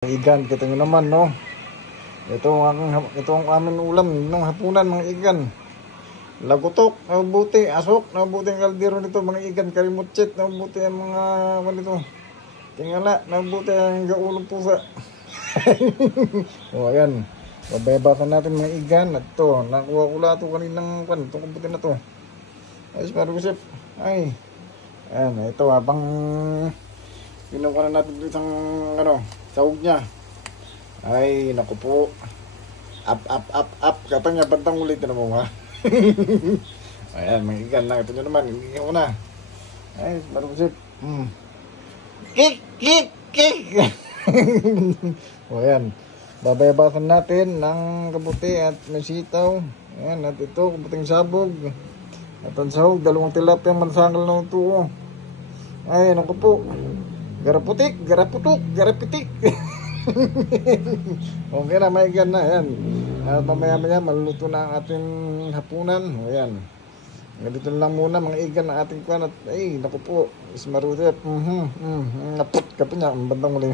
Igan, kita nyo naman, no? Ito ang aming ulam ng hapunan, mga igan. Lagutok, nabuti, asok, nabuti ang kaldero nito, mga igan, karimutsit, nabuti ang mga, nito, tingala, nabuti ang gaulong pusa. O, ayan. Babayabasan natin, mga igan. At ito, nakuha ko lahat ito kaninang, itong kabuti na to. Ayos, marusip. Ay. Ayan, ito, habang pinukuha na natin ito isang, sahog niya. Ay, naku po. Up. Kapag nga, bantang ulit na mo, ha? Ayan, mga ikan lang. Ito nyo naman, hindi ko na. Ay, marusip. Kik! O, ayan. Babayabasan natin ng kabuti at may sitaw. Ayan, at ito, kabuting sabog. At ang sahog, dalawang tilapia mansangal ng tuo. Ay, naku po. Garaputik, garapitik. Okay na, may ikan na. Ayan. At mamaya-maya, maluluto na ang ating hapunan. Ayan. Ganito lang muna, mga ikan na ating kuwan. At ay, naku po. Is marutip. Naput ka pa niya. Ang bandang muli.